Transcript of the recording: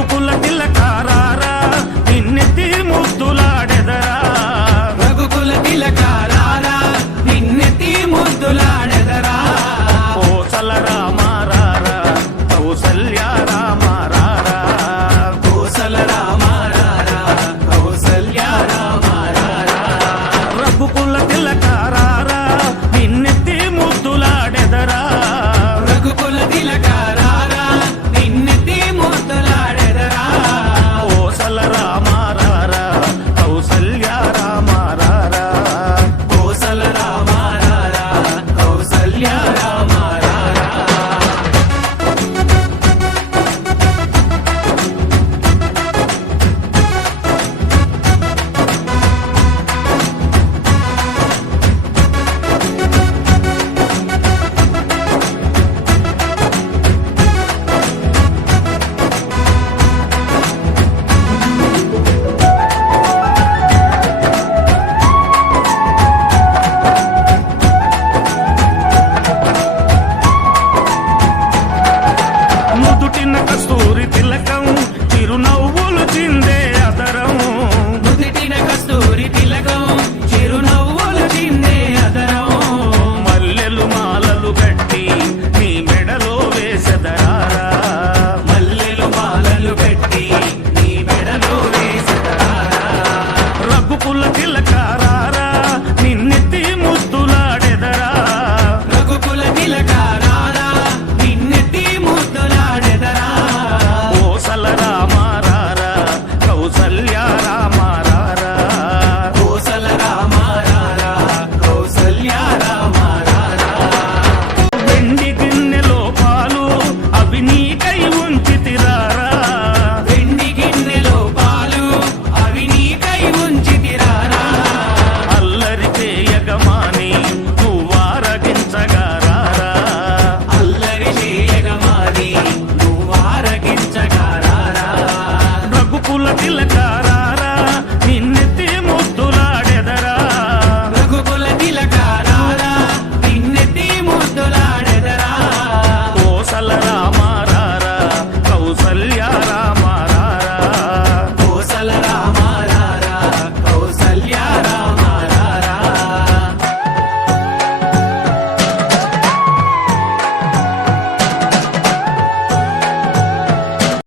రఘుకుల తిలకారారా నిన్నెత్తి ముద్దులాడెదరా రఘుకుల తిలకారారా నిన్నెత్తి ముద్దులాడెదరా కోసల రామారారా కౌసల్య రామారారా కోసల రామారారా కౌసల్య రామారారా రఘుకుల తిలకారారా నిన్నెత్తి ముద్దులాడెదరా రఘుకుల తిలకారారా నిన్నెత్తి ముద్దులాడెదరా కోసల రామారారా కౌసల్య రామారారా కోసల రామారారా కౌసల్య రామారారా నుదుటిన కస్తూరి తిలకం